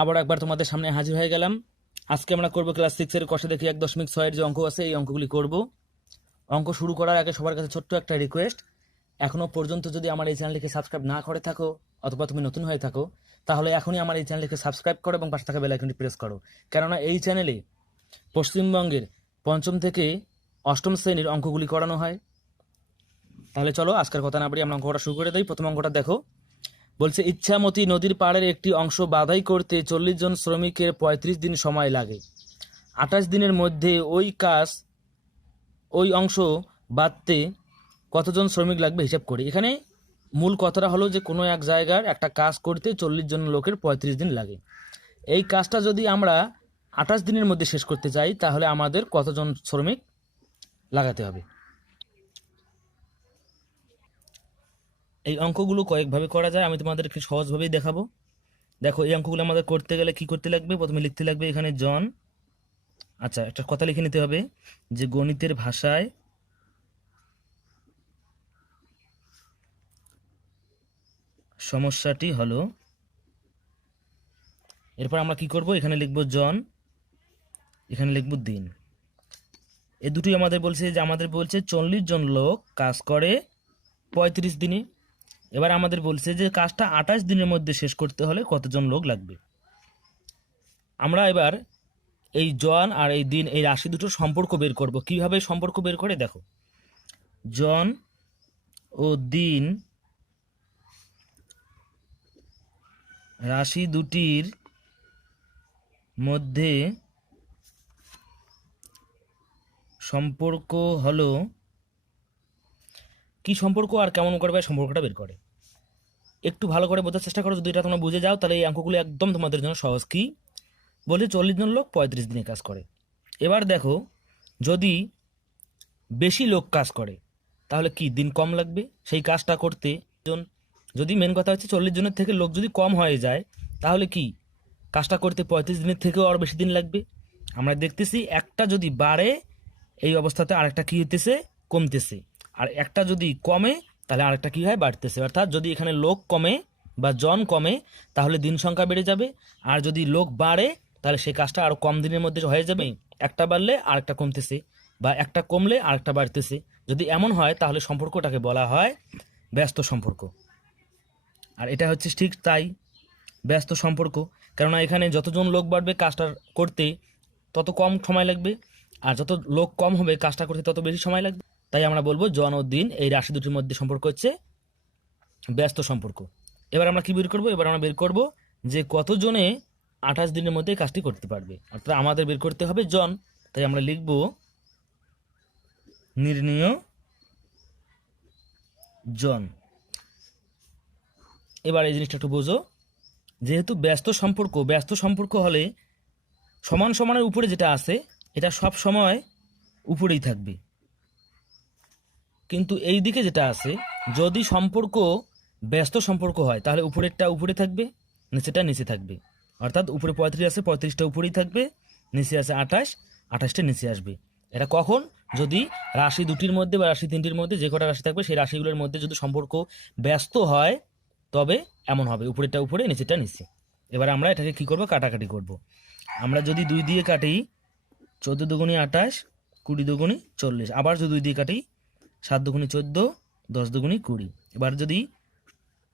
আবার একবার তোমাদের সামনে হাজির হয়ে গেলাম। আজকে আমরা করব ক্লাস 6 এর কষে দেখি 1.6 এর যে অঙ্ক আছে এই অঙ্কগুলি করব। অঙ্ক শুরু করার আগে সবার কাছে ছোট্ট একটা রিকোয়েস্ট, এখনো পর্যন্ত যদি আমার এই চ্যানেলটিকে সাবস্ক্রাইব না করে থাকো অথবা তুমি নতুন হয়ে থাকো, তাহলে এখনই আমার এই চ্যানেলটিকে সাবস্ক্রাইব করো এবং পাশে থাকা বেল আইকনটি প্রেস করো। কেননা এই চ্যানেলে পশ্চিমবঙ্গের পঞ্চম থেকে অষ্টম শ্রেণীর অঙ্কগুলি করানো হয়। তাহলে চলো আজকের কথা না বাড়িয়ে আমরা অঙ্কটা শুরু করে দিই। প্রথম অঙ্কটা দেখো, বলছে ইচ্ছামতি নদীর পাড়ের একটি অংশ বাধাই করতে 40 জন শ্রমিকের 35 দিন সময় লাগে। 28 দিনের মধ্যে ওই অংশ বাঁধতে কতজন শ্রমিক লাগবে হিসাব করি। এখানে মূল কথাটা হলো যে কোনো এক জায়গার একটা কাজ করতে 40 জন লোকের 35 দিন লাগে। এই কাজটা যদি আমরা 28 দিনের মধ্যে শেষ করতে চাই তাহলে আমাদের কতজন শ্রমিক লাগাতে হবে। এই অঙ্কগুলো কয়েকভাবে করা যায়, আমি তোমাদেরকে সহজভাবেই দেখাবো। দেখো, এই অঙ্কগুলো আমাদের করতে গেলে কি করতে লাগবে, প্রথমে লিখতে লাগবে এখানে জন। আচ্ছা, একটা কথা লিখে নিতে হবে যে গণিতের ভাষায় সমস্যাটি হলো। এরপর আমরা কি করব, এখানে লিখব জন, এখানে লিখব দিন। এই দুটোই আমাদের বলছে যে আমাদের বলছে 40 জন লোক কাজ করে 35 দিনে। এবার আমাদের বলছে যে কাজটা 28 দিনের মধ্যে শেষ করতে হলে কতজন লোক লাগবে। আমরা এবার এই জন আর এই দিন এই রাশি দুটোর সম্পর্ক বের করব। কিভাবে সম্পর্ক বের করে দেখো, জন ও দিন রাশি দুটির মধ্যে সম্পর্ক হলো, কি সম্পর্ক আর কেমন করবে সম্পর্কটা বের করে একটু ভালো করে বোঝার চেষ্টা করো। যদি এটা তোমরা বুঝে যাও তাহলে এই অঙ্কগুলো একদম তোমাদের জন্য সহজ। কি বলে, 40 জন লোক 35 দিনে কাজ করে। এবার দেখো, যদি বেশি লোক কাজ করে তাহলে কি দিন কম লাগবে সেই কাজটা করতে। যদি মেন কথা হচ্ছে 40 জনের থেকে লোক যদি কম হয়ে যায় তাহলে কি কাজটা করতে 35 দিনের থেকেও আরও বেশি দিন লাগবে। আমরা দেখতেছি একটা যদি বাড়ে এই অবস্থাতে আরেকটা কি হইতেছে, কমতেছে। আর একটা যদি কমে তাহলে আরেকটা কি হয়, বাড়তেছে। অর্থাৎ যদি এখানে লোক কমে বা জন কমে তাহলে দিন সংখ্যা বেড়ে যাবে, আর যদি লোক বাড়ে তাহলে সেই কাজটা আরও কম দিনের মধ্যে হয়ে যাবে। একটা বাড়লে আরেকটা কমতেছে বা একটা কমলে আরেকটা বাড়তেছে। যদি এমন হয় তাহলে সম্পর্কটাকে বলা হয় ব্যস্ত সম্পর্ক। আর এটা হচ্ছে ঠিক তাই, ব্যস্ত সম্পর্ক। কেননা এখানে যতজন লোক বাড়বে কাজটা করতে তত কম সময় লাগবে, আর যত লোক কম হবে কাজটা করতে তত বেশি সময় লাগবে। তাই আমরা বলবো জন ও দিন এই রাশি দুটির মধ্যে সম্পর্ক হচ্ছে ব্যস্ত সম্পর্ক। এবার আমরা কি বের করব, এবার আমরা বের করব যে কতজনে 28 দিনের মধ্যে কাজটি করতে পারবে। অর্থাৎ আমাদের বের করতে হবে জন। তাই আমরা লিখব নির্ণয় জন। এবার এই জিনিসটা একটু বোঝো, যেহেতু ব্যস্ত সম্পর্ক হলে সমান সমানের উপরে যেটা আছে এটা সব সময় উপরেই থাকবে, কিন্তু এই দিকে যেটা আছে যদি সম্পর্ক ব্যস্ত সম্পর্ক হয় তাহলে উপরেরটা উপরে থাকবে, নিচেটা নিচে থাকবে। অর্থাৎ উপরে 35 আছে, 35টা উপরেই থাকবে, নিচে আছে 28, 28টা নিচে আসবে। এটা কখন, যদি রাশি দুটির মধ্যে বা রাশি তিনটির মধ্যে যে কটা রাশি থাকবে সেই রাশিগুলোর মধ্যে যদি সম্পর্ক ব্যস্ত হয় তবে এমন হবে, উপরেরটা উপরে নিচেটা নিচে। এবার আমরা এটাকে কি করব, কাটাকাটি করব। আমরা যদি 2 দিয়ে কাটি 14 দুগুণী 28, 20 দুগুণী 40। আবার যদি 2 দিয়ে কাটি 7 দুগুণী 14, 10 দুগুণী 20। এবার যদি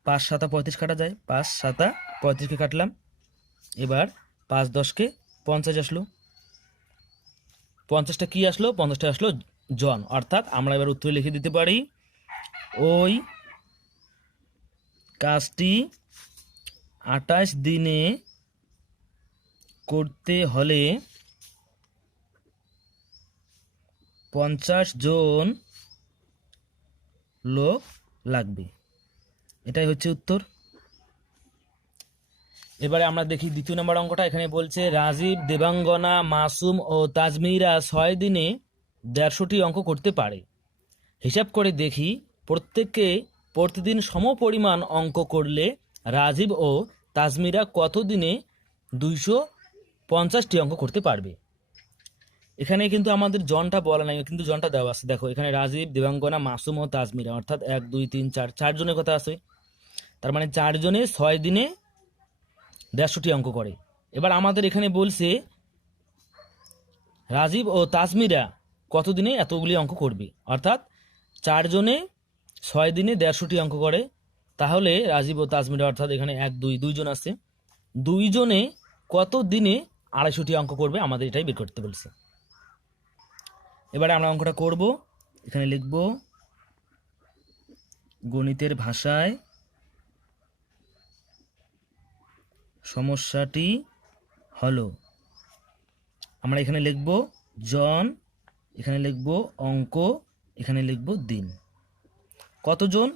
5 7 35 কাটা যায়, 5 7 35কে কাটলাম। এবার 5 10কে 50 আসলো। 50টা কি আসলো, 50টা আসলো জন। অর্থাৎ আমরা এবার উত্তরে লিখে দিতে পারি ওই কাজটি 28 দিনে করতে হলে 50 জন লোক লাগবে। এটাই হচ্ছে উত্তর। এবারে আমরা দেখি দ্বিতীয় নম্বর অঙ্কটা। এখানে বলছে রাজীব, দেবাঙ্গনা, মাসুম ও তাজমিরা 6 দিনে 150টি অঙ্ক করতে পারে। হিসাব করে দেখি প্রত্যেককে প্রতিদিন সমপরিমাণ অঙ্ক করলে রাজীব ও তাজমিরা কত দিনে 250টি অঙ্ক করতে পারবে। এখানে কিন্তু আমাদের জনটা বলা নাই, কিন্তু জনটা দেওয়া আছে। দেখো এখানে রাজীব, দেবাঙ্গনা, মাসুম ও তাজমিরা, অর্থাৎ 1 2 3 4 চারজনের কথা আছে। তার মানে 4 জনে 6 দিনে 150টি অঙ্ক করে। এবার আমাদের এখানে বলছে রাজীব ও তাজমিরা কতদিনে এতগুলি অঙ্ক করবে, অর্থাৎ 4 জনে 6 দিনে 150টি অঙ্ক করে। তাহলে রাজীব ও তাজমিরা অর্থাৎ এখানে 1 2 দুইজন আছে, 2 জনে কত দিনে 250টি অঙ্ক করবে, আমাদের এটাই বের করতে বলছে। এবারে আমরা অঙ্কটা করব। এখানে লিখব গণিতের ভাষায় সমস্যাটি হলো, আমরা এখানে লিখব জন, এখানে লিখব অঙ্ক, এখানে লিখব দিন। কতজন?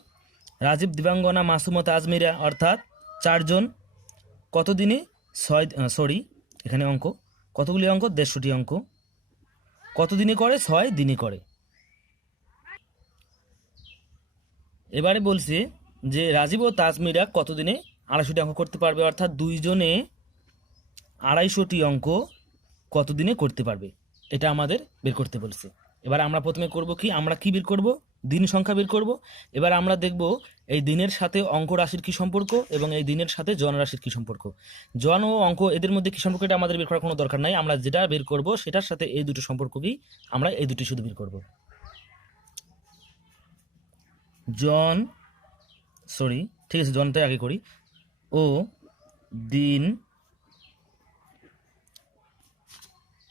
রাজীব, দিবাঙ্গনা, মাসুমা, তাজমিরা অর্থাৎ 4 জন। কত দিনে? এখানে অঙ্ক কতগুলি অঙ্ক? 150টি অঙ্ক। কত দিনে করে? 6 দিনে করে। এবারে বলছে যে রাজীব ও তাজমিরা কতদিনে 250টি অঙ্ক করতে পারবে, অর্থাৎ 2 জনে 250টি অঙ্ক কতদিনে করতে পারবে, এটা আমাদের বের করতে বলছে। এবার আমরা প্রথমে করব কি, আমরা কি বের করব? দিন সংখ্যা বের করব। এবার আমরা দেখব এই দিনের সাথে অঙ্ক রাশির কি সম্পর্ক এবং এই দিনের সাথে জন রাশির কি সম্পর্ক। জন ও অঙ্ক এদের মধ্যে কি সম্পর্ক এটা আমাদের বের করার কোনো দরকার নাই, আমরা যেটা বের করব সেটার সাথে এই দুটো সম্পর্ককেই আমরা এই দুটি শুধু বের করব। ঠিক আছে, জনটাই আগে করি। ও দিন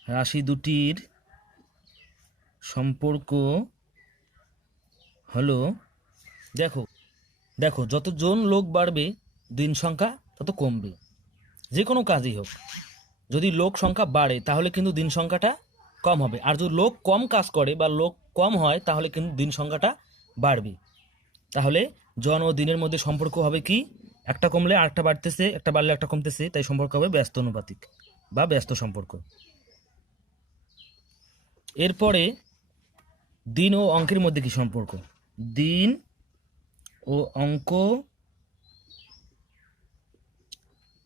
রাশি দুটির সম্পর্ক হলো, দেখো যত জন লোক বাড়বে দিন সংখ্যা তত কমবে। যে কোনো কাজই হোক, যদি লোক সংখ্যা বাড়ে তাহলে কিন্তু দিন সংখ্যাটা কম হবে, আর যদি লোক কম কাজ করে বা লোক কম হয় তাহলে কিন্তু দিন সংখ্যাটা বাড়বে। তাহলে জন ও দিনের মধ্যে সম্পর্ক হবে কি, একটা কমলে আরেকটা বাড়তেছে, একটা বাড়লে একটা কমতেছে, তাই সম্পর্ক হবে ব্যস্ত অনুপাতিক বা ব্যস্ত সম্পর্ক। এরপরে দিন ও অঙ্কের মধ্যে কি সম্পর্ক? দিন ও অঙ্ক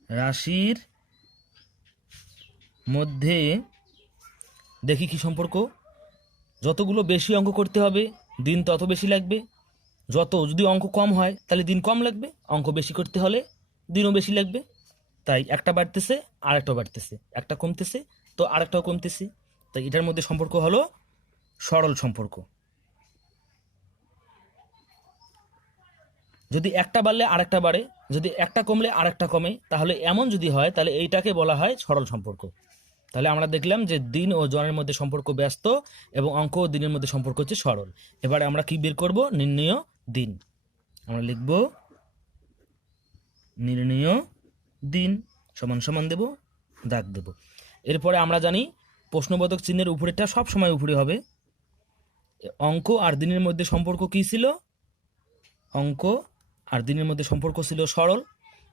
রাশির মধ্যে দেখি কি সম্পর্ক। যতগুলো বেশি অঙ্ক করতে হবে দিন তত বেশি লাগবে, যদি অঙ্ক কম হয় তাহলে দিন কম লাগবে, অঙ্ক বেশি করতে হলে দিনও বেশি লাগবে। তাই একটা বাড়তেছে আরেকটাও বাড়তেছে, একটা কমতেছে তো আরেকটাও কমতেছে, তাই এটার মধ্যে সম্পর্ক হলো সরল সম্পর্ক। যদি একটা বাড়লে আরেকটা বাড়ে, যদি একটা কমলে আরেকটা কমে, তাহলে এমন যদি হয় তাহলে এইটাকে বলা হয় সরল সম্পর্ক। তাহলে আমরা দেখলাম যে দিন ও জনের মধ্যে সম্পর্ক ব্যস্ত এবং অঙ্ক ও দিনের মধ্যে সম্পর্ক হচ্ছে সরল। এবারে আমরা কি বের করব? নির্ণেয় দিন। আমরা লিখব নির্ণেয় দিন সমান সমান দেব, দাগ দেব। এরপরে আমরা জানি প্রশ্নবোধক চিহ্নের উপরেরটা সব সময় উপরে হবে। অঙ্ক আর দিনের মধ্যে সম্পর্ক কি ছিল? অঙ্ক আর দিনের মধ্যে সম্পর্ক ছিল সরল।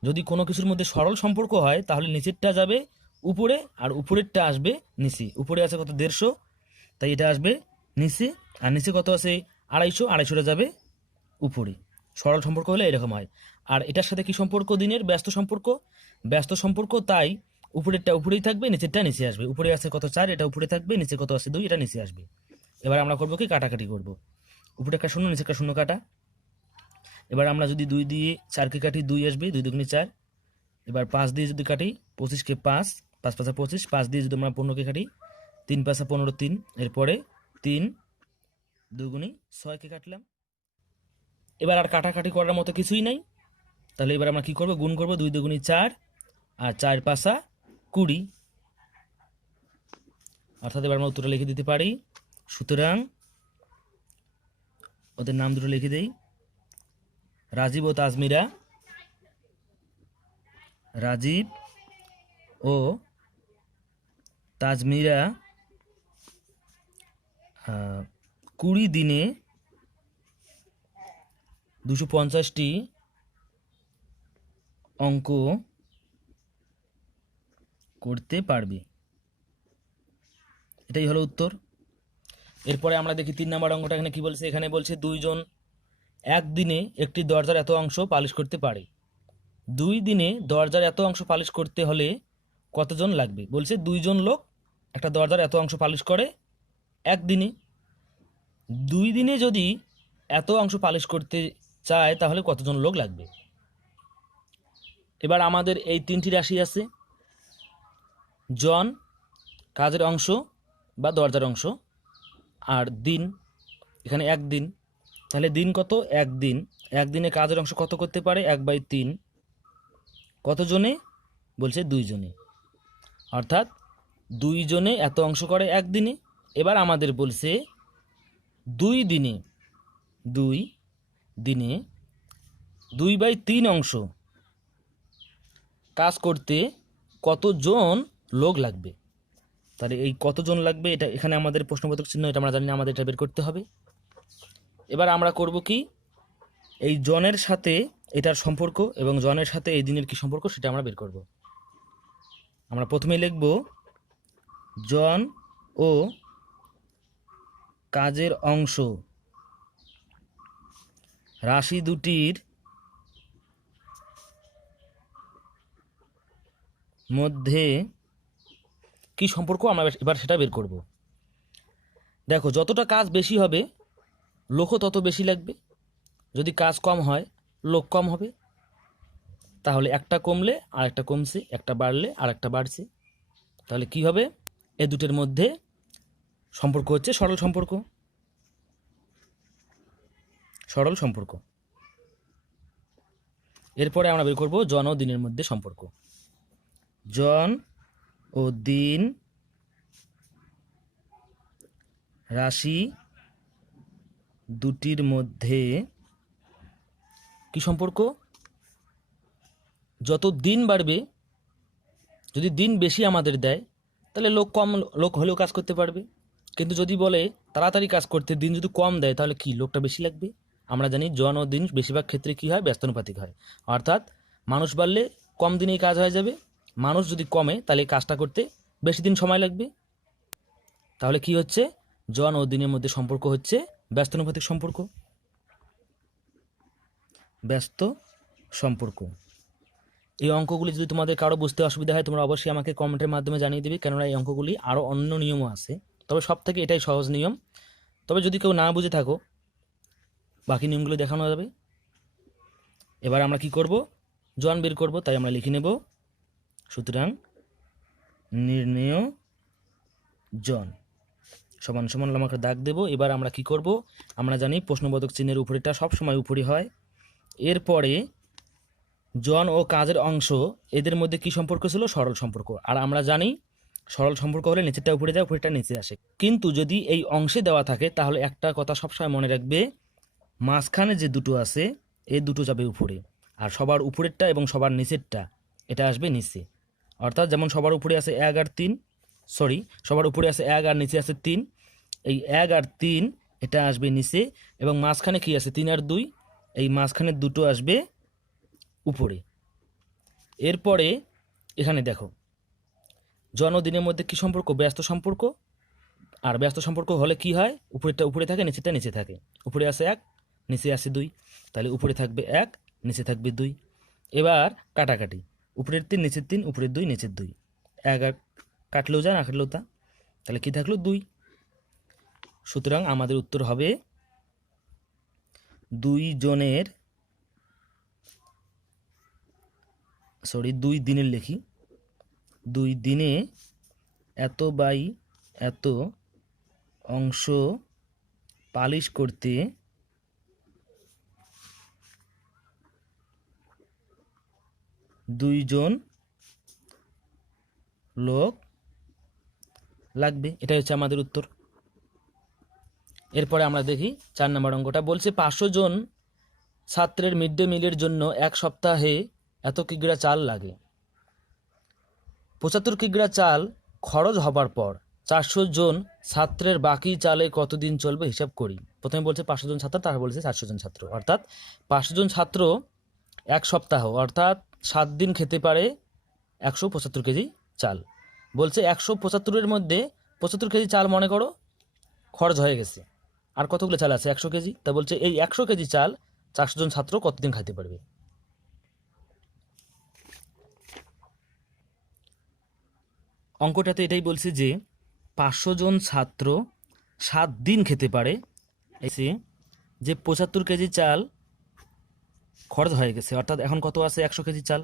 যদি কোনো কিছুর মধ্যে সরল সম্পর্ক হয় তাহলে নিচেরটা যাবে উপরে আর উপরেরটা আসবে নিচে। উপরে আছে কত? 150, তাই এটা আসবে নিচে, আর নিচে কত আছে? 250, 250টা যাবে উপরে। সরল সম্পর্ক হলে এরকম হয়। আর এটার সাথে কি সম্পর্ক? দিনের ব্যস্ত সম্পর্ক। ব্যস্ত সম্পর্ক, তাই উপরেরটা উপরেই থাকবে, নিচেরটা নিচে আসবে। উপরে আছে কত? 4, এটা উপরে থাকবে, নিচে কত আছে? 2, এটা নিচে আসবে। এবার আমরা করবো কি, কাটাকাটি করব। উপরে একটা শূন্য, নিচে একটা শূন্য কাটা। এবার আমরা যদি 2 দিয়ে 4কে কাটি, 2 আসবে, 2 দুগুণে 4। এবার 5 দিয়ে যদি কাটি, 25কে 5, 5 5 25, 5 দিয়ে যদি আমরা 15কে কাটি, 3 5 15, 3। এরপরে 3 দুগুণে 6কে কাটলাম। এবার আর কাটাকাটি করার মতো কিছুই নাই, তাহলে এবার আমরা কি করব? গুণ করব। 2 দুগুণে 4 আর 4 5 20, অর্থাৎ এবার আমরা উত্তরটা লিখে দিতে পারি। সুতরাং ওদের নাম দুটো লিখে দেই, রাজীব ও তাজমিরা। রাজীব ও তাজমিরা 20 দিনে 250টি অঙ্ক করতে পারবে। এটাই হলো উত্তর। এরপরে আমরা দেখি 3 নম্বর অঙ্কটা এখানে কি বলছে। এখানে বলছে 2 জন একদিনে একটি দরজার এত অংশ পালিশ করতে পারে। 2 দিনে দরজার এত অংশ পালিশ করতে হলে কতজন লাগবে? বলছে 2 জন লোক একটা দরজার এত অংশ পালিশ করে একদিনে। 2 দিনে যদি এত অংশ পালিশ করতে চায় তাহলে কতজন লোক লাগবে? এবার আমাদের এই 3টি রাশি আছে, জন কাজের অংশ বা দরজার অংশ, আর দিন, এখানে 1 দিন, তাহলে দিন কত? 1 দিন। 1 দিনে কাজের অংশ কত করতে পারে? 1/3। কতজনে? বলছে 2 জনে, অর্থাৎ 2 জনে এত অংশ করে 1 দিনে। এবার আমাদের বলছে 2 দিনে 2 দিনে 2/3 অংশ কাজ করতে কতজন লোক লাগবে। তাহলে এই কতজন লাগবে, এটা এখানে আমাদের প্রশ্নবোধক চিহ্ন, এটা আমরা জানি না, আমাদের এটা বের করতে হবে। এবার আমরা করব কি, এই জনের সাথে এটার সম্পর্ক এবং জনের সাথে এই দিনের কি সম্পর্ক সেটা আমরা বের করব। আমরা প্রথমেই লিখব জন ও কাজের অংশ রাশি দুটির মধ্যে কি সম্পর্ক, আমরা এবার সেটা বের করব। দেখো, যতটা কাজ বেশি হবে লোকও তত বেশি লাগবে। যদি কাজ কম হয় লোক কম হবে। তাহলে একটা কমলে আর একটা কমছে, একটা বাড়লে আর একটা বাড়ছে। তাহলে কি হবে? এ দুটোর মধ্যে সম্পর্ক হচ্ছে সরল সম্পর্ক। সরল সম্পর্ক। এরপরে আমরা বের করব জন ও দিনের মধ্যে সম্পর্ক। জন ও দিন রাশি দুটির মধ্যে কি সম্পর্ক? যত দিন বাড়বে, যদি দিন বেশি আমাদের দেয় তাহলে লোক হলেও কাজ করতে পারবে। কিন্তু যদি বলে তাড়াতাড়ি কাজ করতে, দিন যদি কম দেয় তাহলে কি লোকটা বেশি লাগবে। আমরা জানি জন ও দিন বেশিরভাগ ক্ষেত্রে কি হয়? ব্যস্তানুপাতিক হয়। অর্থাৎ মানুষ বাড়লে কম দিনেই কাজ হয়ে যাবে, মানুষ যদি কমে তাহলে কাজটা করতে বেশি দিন সময় লাগবে। তাহলে কি হচ্ছে? জন ও দিনের মধ্যে সম্পর্ক হচ্ছে ব্যস্তানুপাতিক সম্পর্ক। ব্যস্ত সম্পর্ক। এই অঙ্কগুলি যদি তোমাদের কারো বুঝতে অসুবিধা হয় তোমরা অবশ্যই আমাকে কমেন্টের মাধ্যমে জানিয়ে দেবে, কেননা এই অঙ্কগুলি আরও অন্য নিয়মও আছে, তবে সব থেকে এটাই সহজ নিয়ম। তবে যদি কেউ না বুঝে থাকো বাকি নিয়মগুলো দেখানো যাবে। এবার আমরা কি করব? জন বের করব, তাই আমরা লিখে নেব। সুতরাং নির্ণেয় জন সমান সমান আমাকে দাগ দেব। এবার আমরা কি করব? আমরা জানি প্রশ্নবোধক চিহ্নের উপরেটা সবসময় উপরে হয়। এরপরে জন ও কাজের অংশ এদের মধ্যে কি সম্পর্ক ছিল? সরল সম্পর্ক। আর আমরা জানি সরল সম্পর্ক হলে নিচেরটা উপরে যায়, উপরেরটা নিচে আসে। কিন্তু যদি এই অংশে দেওয়া থাকে তাহলে একটা কথা সবসময় মনে রাখবে, মাঝখানে যে দুটো আছে এই দুটো যাবে উপরে, আর সবার উপরেরটা এবং সবার নিচেরটা এটা আসবে নিচে। অর্থাৎ যেমন সবার উপরে আছে 1 আর 3, সবার উপরে আছে 1 আর নিচে আছে 3, এই 1 আর 3 এটা আসবে নিচে, এবং মাঝখানে কি আছে? 3 আর 2, এই মাঝখানের দুটো আসবে উপরে। এরপরে এখানে দেখো জন ও দিনের মধ্যে কি সম্পর্ক? ব্যস্ত সম্পর্ক। আর ব্যস্ত সম্পর্ক হলে কি হয়? উপরেরটা উপরে থাকে, নিচেরটা নিচে থাকে। উপরে আছে 1, নিচে আছে 2, তাহলে উপরে থাকবে 1, নিচে থাকবে 2। এবার কাটাকাটি, উপরের 3 নিচের 3, উপরের 2 নিচের 2, 1 আর কাটলেও যা না কাটলেও তা, তাহলে কি থাকলো? 2। সুতরাং আমাদের উত্তর হবে 2 জনের, 2 দিনের লিখি, 2 দিনে এত বাই এত অংশ পালিশ করতে 2 জন লোক লাগবে। এটাই হচ্ছে আমাদের উত্তর। এরপরে আমরা দেখি 4 নম্বর অঙ্কটা। বলছে 500 জন ছাত্রের মিড ডে মিলের জন্য 1 সপ্তাহে এত কিগ্রা চাল লাগে। 75 কিগ্রা চাল খরচ হবার পর 400 জন ছাত্রের বাকি চালে কতদিন চলবে হিসাব করি। প্রথমে বলছে 500 জন ছাত্র, তারপর বলছে 400 জন ছাত্র। অর্থাৎ 500 জন ছাত্র 1 সপ্তাহ অর্থাৎ 7 দিন খেতে পারে 175 কেজি চাল। বলছে 175-এর মধ্যে 75 কেজি চাল মনে করো খরচ হয়ে গেছে, আর কতগুলো চাল আছে? 100 কেজি। তা বলছে এই 100 কেজি চাল 400 জন ছাত্র কতদিন খাইতে পারবে। অঙ্কটাতে এটাই বলছে যে 500 জন ছাত্র 7 দিন খেতে পারে, এসে যে 75 কেজি চাল খরচ হয়ে গেছে, অর্থাৎ এখন কত আছে? 100 কেজি চাল।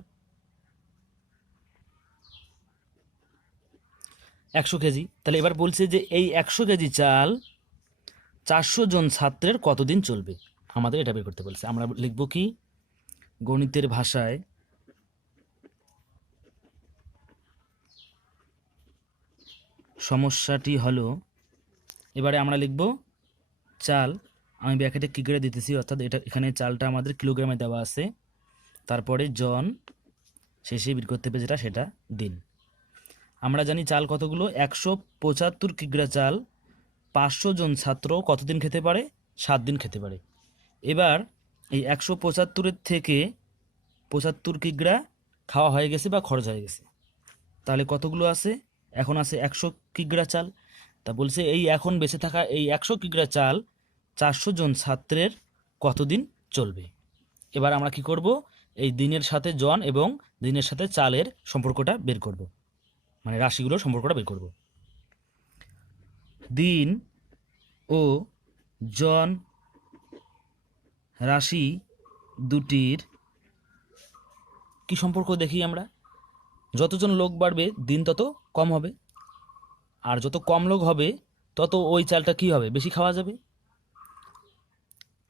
100 কেজি। তাহলে এবার বলছে যে এই 100 কেজি চাল 400 জন ছাত্রের কতদিন চলবে, আমাদের এটা বের করতে বলছে। আমরা লিখব কি, গণিতের ভাষায় সমস্যাটি হলো, এবারে আমরা লিখব চাল, আমি ব্র্যাকেটে কিগ্রা দিতেছি, অর্থাৎ এটা এখানে চালটা আমাদের কিলোগ্রামে দেওয়া আছে, তারপরে জন, শেষে বের করতে হবে যেটা সেটা দিন। আমরা জানি চাল কতগুলো, 175 কিগ্রা চাল 500 জন ছাত্র কতদিন খেতে পারে, 7 দিন খেতে পারে। এবার এই 175-এর থেকে 75 কিগ্রা খাওয়া হয়ে গেছে বা খরচ হয়ে গেছে, তাহলে কতগুলো আছে, এখন আছে 100 কিগ্রা চাল। তা বলছে এই এখন বেঁচে থাকা এই 100 কিগ্রা চাল 400 জন ছাত্রের কতদিন চলবে। এবার আমরা কি করব, এই দিনের সাথে জন এবং দিনের সাথে চালের সম্পর্কটা বের করব, মানে রাশিগুলোর সম্পর্কটা বের করব। দিন ও জন রাশি দুটির কি সম্পর্ক দেখি আমরা, যতজন লোক বাড়বে দিন তত কম হবে, আর যত কম লোক হবে তত ওই চালটা কি হবে, বেশি খাওয়া যাবে।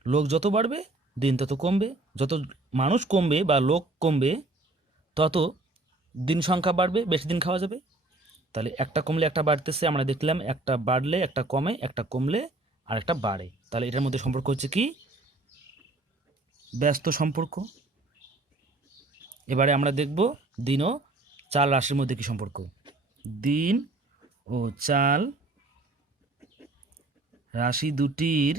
লোক যত বাড়বে দিন তত কমবে, যত মানুষ কমবে বা লোক কমবে তত দিন সংখ্যা বাড়বে, বেশি দিন খাওয়া যাবে। তাহলে একটা কমলে একটা বাড়তেছে, আমরা দেখলাম একটা বাড়লে একটা কমে, একটা কমলে আর একটা বাড়ে। তাহলে এটার মধ্যে সম্পর্ক হচ্ছে কি, ব্যস্ত সম্পর্ক। এবারে আমরা দেখব দিন ও চাল রাশির মধ্যে কি সম্পর্ক। দিন ও চাল রাশি দুটির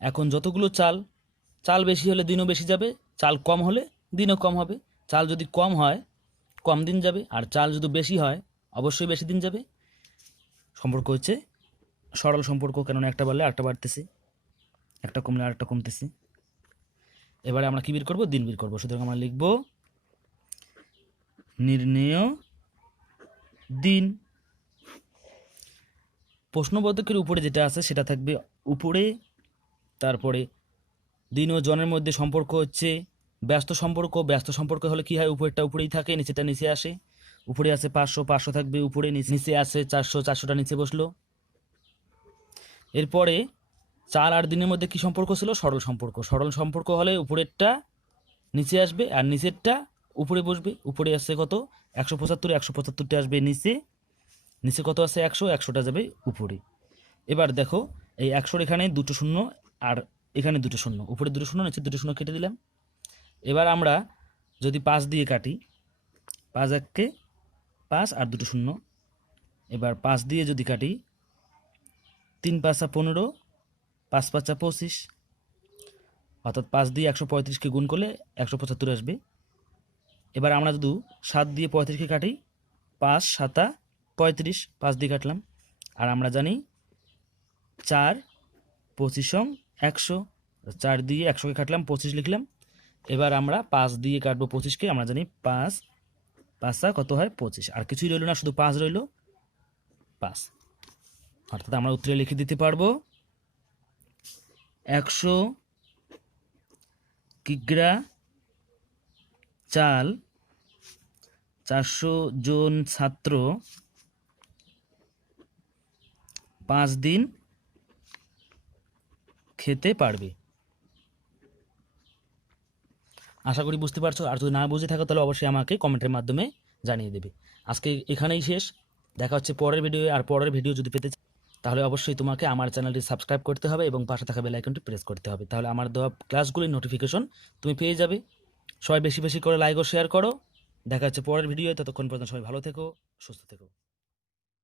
এখন যতগুলো চাল, চাল বেশি হলে দিনও বেশি যাবে, চাল কম হলে দিনও কম হবে। চাল যদি কম হয় কম দিন যাবে, আর চাল যদি বেশি হয় অবশ্যই বেশি দিন যাবে। সম্পর্ক হচ্ছে সরল সম্পর্ক, কেননা একটা বাড়লে আরেকটা বাড়তেছে, একটা কমলে আরেকটা কমতেছে। এবারে আমরা কি বের করব, দিন বের করব। সুতরাং আমরা লিখব নির্ণেয় দিন। প্রশ্নবোধকের উপরে যেটা আছে সেটা থাকবে উপরে, তারপরে দিন ও জনের মধ্যে সম্পর্ক হচ্ছে ব্যস্ত সম্পর্ক। ব্যস্ত সম্পর্ক হলে কি হয়, উপরেরটা উপরেই থাকে, নিচেটা নিচে আসে। উপরে আছে 500, 500 থাকবে উপরে, নিচে আছে 400, 400টা নিচে বসলো। এরপরে চাল আর দিনের মধ্যে কি সম্পর্ক ছিল, সরল সম্পর্ক। সরল সম্পর্ক হলে উপরেরটা নিচে আসবে আর নিচেরটা উপরে বসবে। উপরে আসছে কত 175, 175টা আসবে নিচে, নিচে কত আছে 100, 100টা যাবে উপরে। এবার দেখো এই 100-র এখানে দুটো শূন্য আর এখানে দুটো শূন্য, উপরে দুটো শূন্য নিচে দুটো শূন্য কেটে দিলাম। এবার আমরা যদি 5 দিয়ে কাটি, 5 1-কে 5 আর দুটো শূন্য, এবার 5 দিয়ে যদি কাটি 3 5 15, 5 5 25, অর্থাৎ 5 দিয়ে 135-কে গুণ করলে 175 আসবে। এবার আমরা যদি 7 দিয়ে 35-কে কাটি, 5 7 35, 5 দিয়ে কাটলাম। আর আমরা জানি 4 25 100, 4 দিয়ে 100-কে কাটলাম 25 লিখলাম। এবার আমরা 5 দিয়ে কাটবো 25-কে, আমরা জানি 5 5 কত হয় 25, আর কিছুই রইল না, শুধু 5 রইল 5। অর্থাৎ আমরা উত্তরে লিখে দিতে পারবো 100 কিগ্রা চাল 400 জন ছাত্র 5 দিন খেতে পারবে। আশা করি বুঝতে পারছো, আর যদি না বুঝে থাকো তাহলে অবশ্যই আমাকে কমেন্টের মাধ্যমে জানিয়ে দেবে। আজকে এখানেই শেষ, দেখা হচ্ছে পরের ভিডিও। আর পরের ভিডিও যদি পেতে তাহলে অবশ্যই তোমাকে আমার চ্যানেলটি সাবস্ক্রাইব করতে হবে এবং পাশে থাকা বেল আইকনটি প্রেস করতে হবে, তাহলে আমার দেওয়া ক্লাসগুলির নোটিফিকেশন তুমি পেয়ে যাবে। সবাই বেশি বেশি করে লাইক ও শেয়ার করো। দেখা হচ্ছে পরের ভিডিও, ততক্ষণ পর্যন্ত সবাই ভালো থেকো, সুস্থ থেকো।